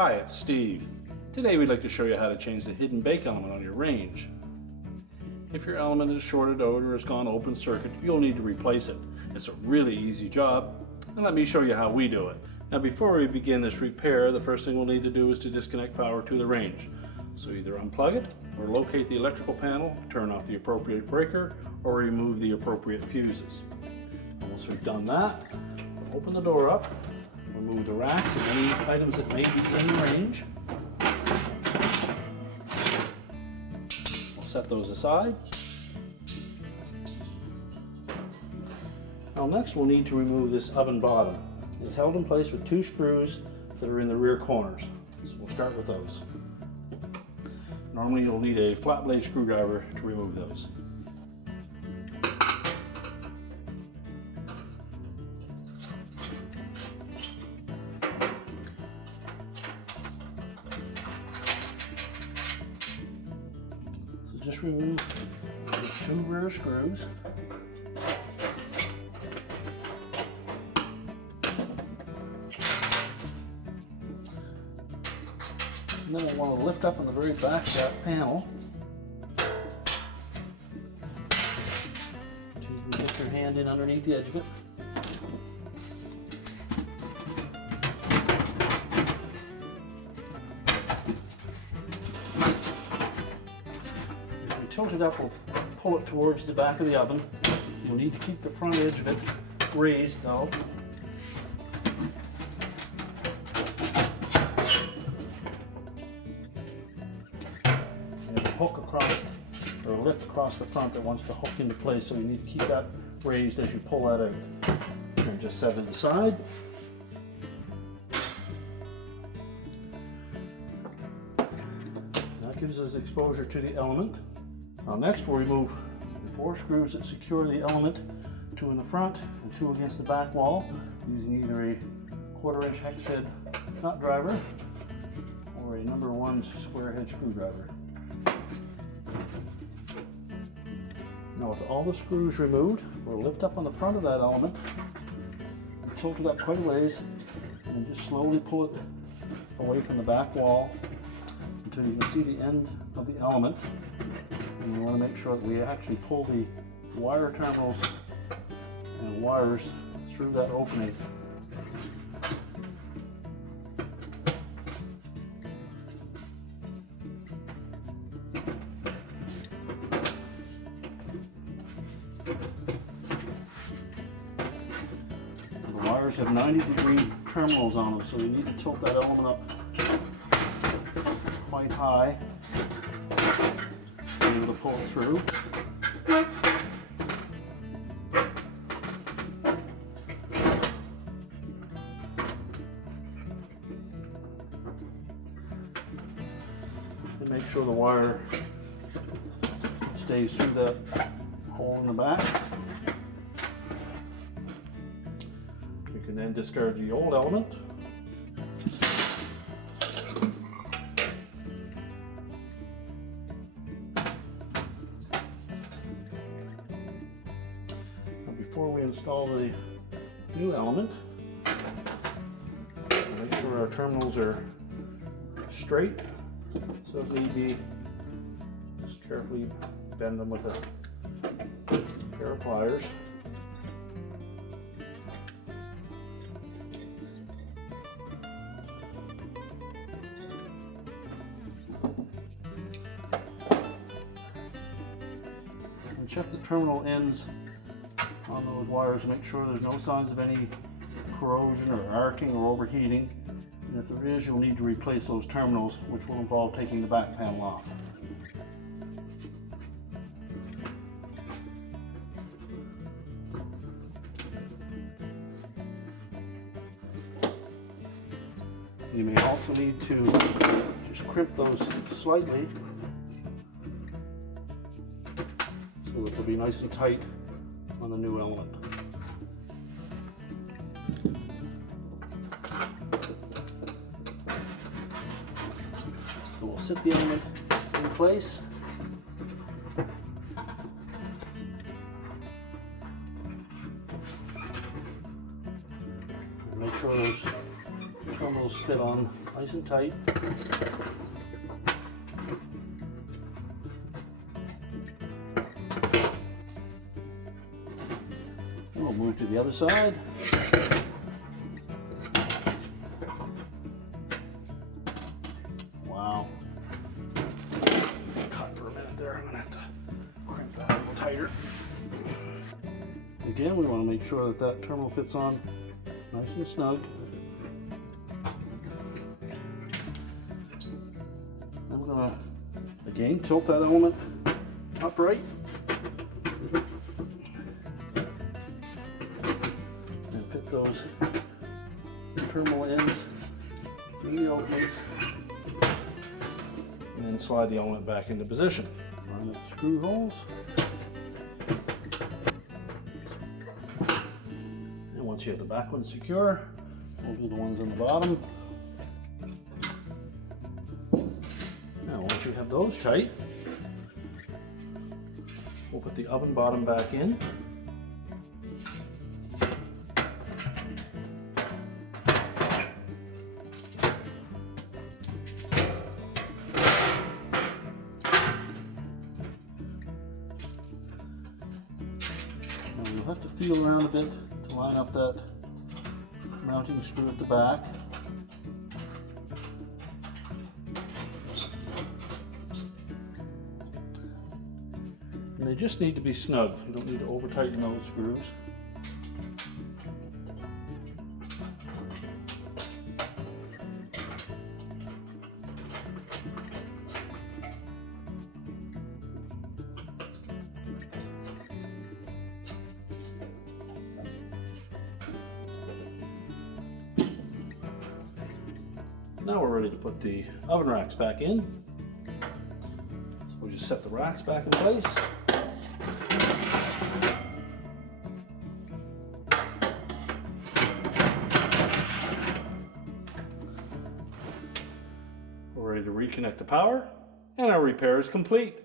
Hi, it's Steve. Today we'd like to show you how to change the hidden bake element on your range. If your element is shorted out or has gone open circuit, you'll need to replace it. It's a really easy job, and let me show you how we do it. Now before we begin this repair, the first thing we'll need to do is to disconnect power to the range. So either unplug it, or locate the electrical panel, turn off the appropriate breaker, or remove the appropriate fuses. And once we've done that, we'll open the door up, remove the racks and any items that may be in range. We'll set those aside. Now next we'll need to remove this oven bottom. It's held in place with two screws that are in the rear corners. So we'll start with those. Normally you'll need a flat blade screwdriver to remove those. So just remove the two rear screws. And then we'll want to lift up on the very back of that panel. So you can get your hand in underneath the edge of it. If we tilt it up, we'll pull it towards the back of the oven. You'll need to keep the front edge of it raised though. Hook across or lift across the front that wants to hook into place, so you need to keep that raised as you pull that out. And just set it aside. That gives us exposure to the element. Now next we'll remove the four screws that secure the element, two in the front and two against the back wall, using either a 1/4 inch hex head nut driver or a number 1 square head screwdriver. Now with all the screws removed, we'll lift up on the front of that element and tilt it up quite a ways and just slowly pull it away from the back wall until you can see the end of the element. And you want to make sure that we actually pull the wire terminals and wires through that opening. The wires have 90-degree terminals on them, so you need to tilt that element up quite high to be able to pull it through. And make sure the wire stays through that hole in the back. We can then discard the old element. Now before we install the new element, make sure our terminals are straight. So if need be, just carefully bend them with a pair of pliers. And check the terminal ends on those wires to make sure there's no signs of any corrosion or arcing or overheating. And if there is, you'll need to replace those terminals, which will involve taking the back panel off. You may also need to just crimp those slightly so that they'll be nice and tight on the new element. So we'll set the element in place. Make sure those terminals fit on nice and tight. And we'll move to the other side. Wow. Cut for a minute there. I'm gonna have to crimp that a little tighter. Again, we want to make sure that that terminal fits on nice and snug. And we're going to, again, tilt that element upright. And fit those terminal ends through the openings. And then slide the element back into position. Line up the screw holes. And once you have the back ones secure, we'll do the ones on the bottom. Now once you have those tight, we'll put the oven bottom back in. Now you'll have to feel around a bit to line up that mounting screw at the back. And they just need to be snug. You don't need to over tighten those screws. Now we're ready to put the oven racks back in. So we'll just set the racks back in place. We're ready to reconnect the power, and our repair is complete.